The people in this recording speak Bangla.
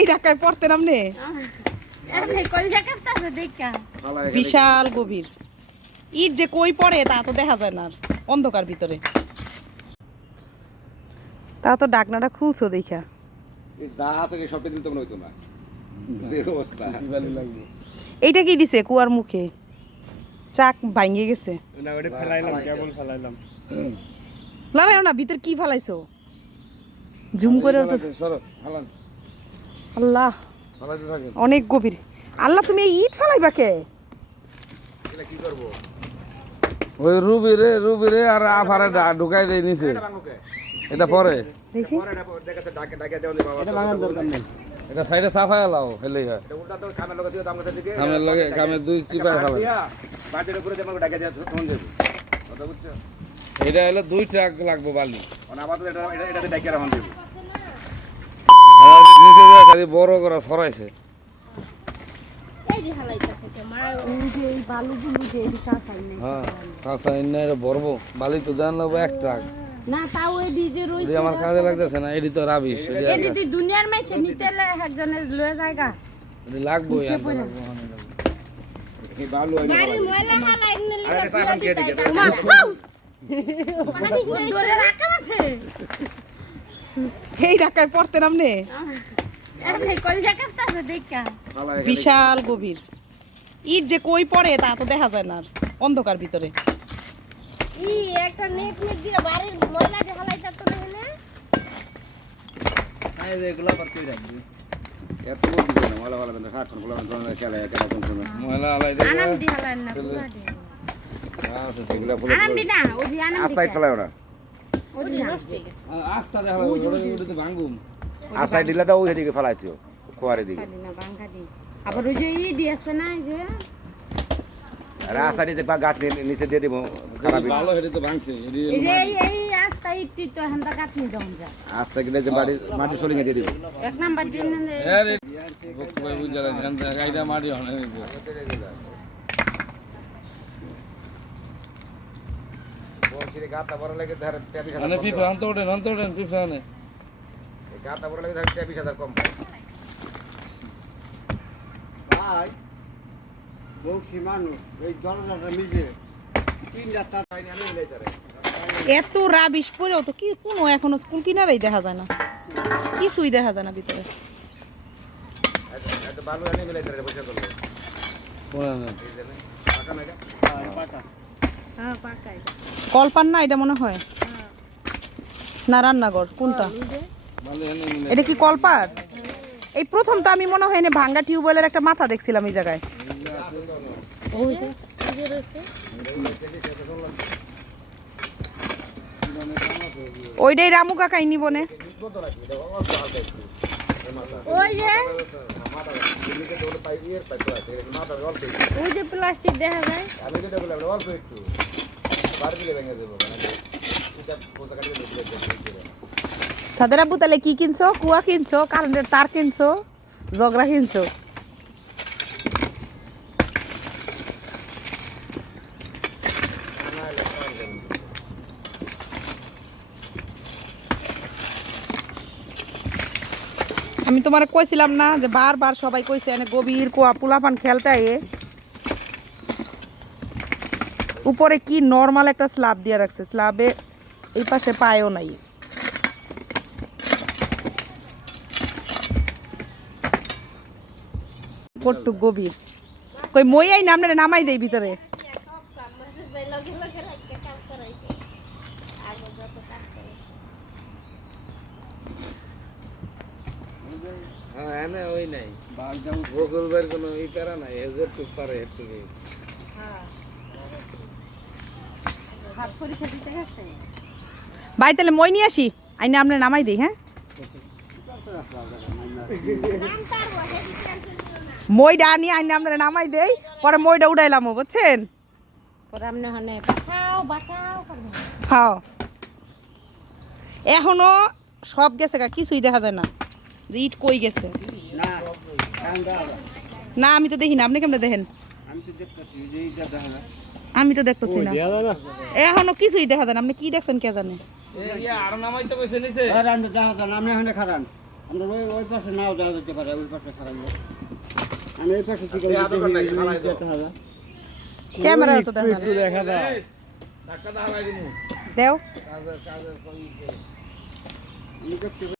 এই ধাক্কায় পড়তেন আপনি? বিশাল গভীর ইট যে কই পড়ে তা তো দেখা যায় না, অন্ধকার ভিতরে। তা তো ডাকনাটা খুলছো দেখা। এইটা কি দিছে কুয়ার মুখে? চাক ভাঙিয়ে গেছে। লড়াইও না, ভিতর কি ফেলাইছো? ঝুম করে আল্লাহ, অনেক গভীর। আল্লাহ, তুমি এই ইট ফেলাইবা কে? ওই রুবিরে আর আফারে ঢুকাই দেই নিচে। এটা পরে দেখি এটা সাইডে সাফাই লাও হেলে হয়। কামের লগে কামের দুই চিপায় ফেলা। এটা হলো 2 ট্রাক লাগবে বালি। নিচে খালি বড় করে ছড়াইছে। হ্যাঁ কাঁচা ইন্না বড়বো বালি তো দেন লাগবে 1 ট্রাক। না তাও এই ডিজে রইছে। আমার কাজে লাগতেছে না, এডি তো রাবিশ। এডি দুনিয়ার মাইছে নিতেলে একজনের লয়ে জায়গা। এডি লাগবো এই বালু আইনা বাড়ির ময়লা হালাই নিলে দরে রাখা আছে। এই ধাক্কায় পড়তেন আপনি? এমনি কোন জায়গাতে আছে দেখা। বিশাল গভীর ইট যে কই পড়ে তা তো দেখা যায় না, অন্ধকার ভিতরে। ই একটা নেট দিয়ে বাড়ির ময়লা হালাইতা তো না। আই এগুলা পার কই রাখবি? এত ময়লা না খাট কোন কোন খেলা কোন ময়লা হালাই দে। আনাম দি হালাই না পুরা দি। আচ্ছা এগুলা ফুল আনাম দি না, ওই দি আনাম দি। আস্তাই ফেলাও না। ওই দি নষ্ট হয়ে গেছে। আস্তা দেখাও ওটা ভাঙুম। আস্তাই দিলে তো ওই দিকে ফেলাইছো কোয়ারে দিকে। খালি না ভাঙা দি। আবার ওই যে ই দি আছে না এই যে রাস্তা দিতে বা গাছ নিচে দিয়ে দিব খারাপ ভালো হেডে তো ভাঙছে। এই যে এই রাস্তা ইটি তো হন্দা কাটনি দম যা। আস্তা গিলে যে মাটি সলিয়ে দিয়ে দিব। এক নাম্বার দিন আরে বক্ত ভাই বুঝালা জান গাইডা মারি হনে নিব। বলছিরে গাতা বড় লাগে ধর 23000 মানে ফিফা আনতে ওঠেন ফিফা আনে। এই গাতা বড় লাগে ধর 23000 কম পায়। ভাই বউসি মানুষ এই দরজাটা মিলে 3 টাকা পাইনি আমি মিলাইতারে। এত রাবিশ পড়েও তো কি কোনো এখনো কোন কিনারেই দেখা যায় না, কিছুই দেখা যায় না ভিতরে। এত বালু এনে মিলাইতারে পয়সা করবে। কোনা না টাকা না পাকা হ্যাঁ পাকাই। কলপান না এটা মনে হয়, না রান্নাঘর কোনটা? ভালো এনে নিলে এটা কি কলপার? এই প্রথম তো আমি মনে হয় এনে ভাঙ্গা টিউবওয়েলের একটা মাথা দেখছিলাম এই জায়গায়। ওই যে ডিজে রইছে। ওইটাই রামু কাকাই নিব নে। ওই যে ওই যে প্লাস্টিক দেখা যায়। আমি যেটা বললাম অল্প একটু বার দিলে ভেঙে দেবো এটা পোতা কাটিয়ে দিলে। সাদের আব্বু তাহলে কি কিনছো? কুয়া কিনছো, কারেন্টের তার কিনছো, জগরা কিনছো? আমি তোমার কইছিলাম না যে বারবার সবাই কইছে এনে গভীর কুয়া, পোলাপান খেলতে আয়ে উপরে কি নরমাল একটা স্ল্যাব দিয়ে রাখছে, স্ল্যাবে এই পাশে পায়ও নাই। কট্টু গভীর কই মই আই না আপনারা নামাই দেই ভিতরে। হ্যাঁ এনে ওই নাই বকুলবার কোনো ই প্যারা নাই এজে টুক পারে একটু হাত পরীক্ষা দিতে গেছে। ভাই তাহলে মই নিয়ে আসি, আইনা আপনারা নামাই দেই। হ্যাঁ মইটা আনি আইনা আপনারা নামাই দেই, পরে মইটা উঠাইলাম বুঝছেন। পরে আমনে হনে বাঁচাও করবে। হ্যাঁ এখনো সব গেছে গা, কিছুই দেখা যায় না যে ইট কই গেছে। না কান্দা না আমি তো দেখি না, আপনি কেমনে দেখেন? আমি তো দেখতেছি যে এইটা দেখা যায়। আমি তো দেখতেছি না, এখনো কিছুই দেখা যায় না। আপনি কি দেখছেন কে জানে? আর নামাইতে কইছে নিচে আর আমরা দেখা যায় না, আপনি এখানে খারান আমরা ওই পাশে নাও যাওয়া যেতে পারে ওই পাশে খারাপ আমি এই পাশে ঠিক এই আদর করে নাকি হালাই দাও। যেতে হবে ক্যামেরা তো দেখা যায় না। দেখা যায় ধাক্কা দা হালাই দিমু দেও কাজের কাজের কই আমি দেখতে